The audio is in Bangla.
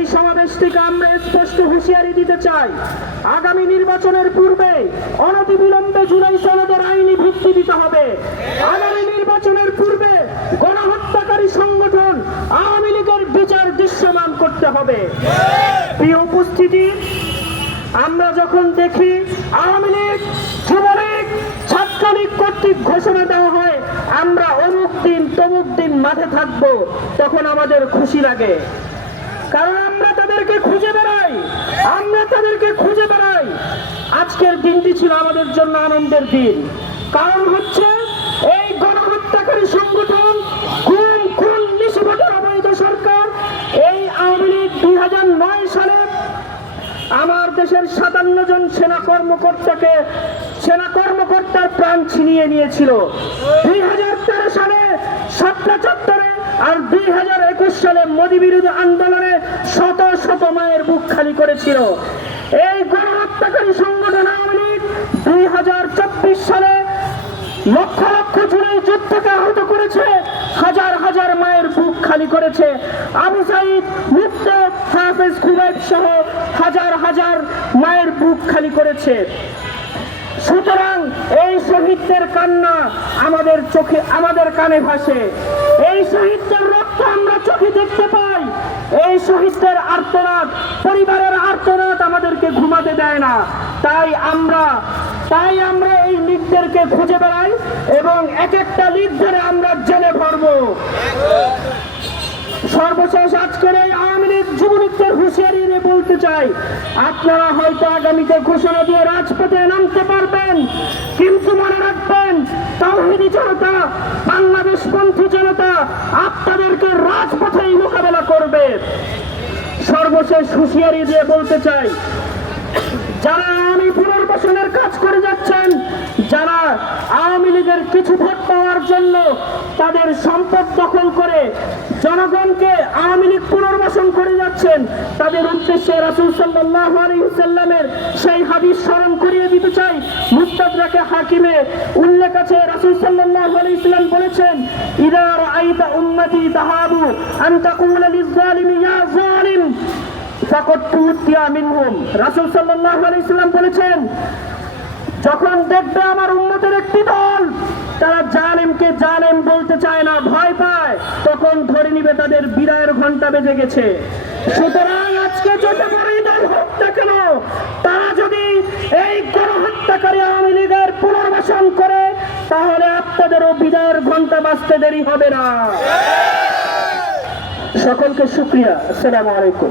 এই সমাবেশ থেকে আমরা স্পষ্ট হুঁশিয়ারি দিতে চাই। আগামী নির্বাচনের পূর্বে অনতিবিলম্বে জুলাই সনদের আইনি ভিত্তি দিতে হবে। আগামী নির্বাচনের পূর্বে গণহত্যাকারী সংগঠন আওয়ামী লীগের বিচার দৃশ্যমান করতে হবে। প্রিয় উপস্থিতি, আমরা যখন দেখি আওয়ামী লীগ, যুবলীগ, ছাত্রলীগ কর্তৃক ঘোষণা দেওয়া হয়, আমরা অমুক দিন তমুক দিন মাঠে থাকব, তখন আমাদের খুশি লাগে। কারণ আমরা তাদেরকে খুঁজে বেড়াই। আমরা তাদেরকে খুঁজে বেড়াই। আজকের দিনটি ছিল আমাদের জন্য আনন্দের দিন। কারণ হচ্ছে এই গণহত্যাকারী সংগঠন খুন খুন নিশিভোটের অবৈধ সরকার। এই আওয়ামী লীগ দুই সালে আমার দেশের সাতান্ন জন সেনা কর্মকর্তাকে, সেনা কর্মকর্তার প্রাণ ছিনিয়ে নিয়েছিল। দুই হাজার তেরো সালে সাতটা চত্বরে আর দুই হাজার একুশ সালে মোদী বিরোধী আন্দোলনে শত শত মায়ের বুক খালি করেছিল। এই গণহত্যাকারী সংগঠন আওয়ামী লীগ দুই হাজার চব্বিশ সালে লক্ষ লক্ষ জুলাই যুদ্ধকে আহত করেছে, হাজার হাজার মায়ের বুক খালি করেছে। আবু সাইদ মুক্ত হাফেজ খুবাইব সহ হাজার হাজার মায়ের বুক খালি করেছে। সুতরাং শহীদদের কান্না আমাদের চোখে, আমাদের কানে ভাসে। এই শহীদদের রক্ত আমরা চোখে দেখতে পাই। এই শহীদদের আর্তনাদ, পরিবারের আর্তনাদ আমাদেরকে ঘুমাতে দেয় না। তাই আমরা তাই আমরা এই লিগদেরকে খুঁজে বেড়াই এবং এক একটা লিগ ধরে আমরা জেলে ভরবো। সর্বশেষ আজকের এই চাই, আপনারা হয়তো আগামীতে ঘোষণা দিয়ে রাজপথে নামতে পারবেন, কিন্তু মনে রাখবেন তাওহিদি জনতা, বাংলাদেশ পন্থী জনতা আপনাদেরকে রাজপথেই মোকাবেলা করবে। সর্বশেষ হুঁশিয়ারি দিয়ে বলতে চাই, যারা আমি পুনর্বাসনের কাজ করে যাচ্ছেন কিছু ভোট পাওয়ার জন্য তাদের সম্পদ দখল করে জনগণকে আওয়ামী লীগ পুনর্বাসন করে যাচ্ছেন। তাদের উদ্দেশ্যে রাসুল সাল্লাহ আলহিসাল্লামের সেই হাদিস স্মরণ করিয়ে দিতে চাই। মুস্তাদরাকে হাকিমে উল্লেখ আছে, রাসুল সাল্লাহ আলি ইসলাম বলেছেন ইদার আইতা উম্মতি তাহাবু আন্তাকুল আলী জালিম ইয়া জালিম ফাকত তুতিয়া মিনহুম। রাসূল সাল্লাল্লাহু আলাইহি সাল্লাম বলেছেন, যখন দেখবে আমার উম্মতের একটি দল ভয় পায়, তখন ধরে নিবে তাদের বিদায়ের ঘণ্টা বেজে গেছে। সুতরাং আজকে যত হোক না কেন, তারা যদি এই গণহত্যাকারী আওয়ামী লীগের পুনর্বাসন করে, তাহলে আপনাদেরও বিদায়ের ঘণ্টা বাজতে দেরি হবে না। সকলকে শুক্রিয়া আসসালামু আলাইকুম।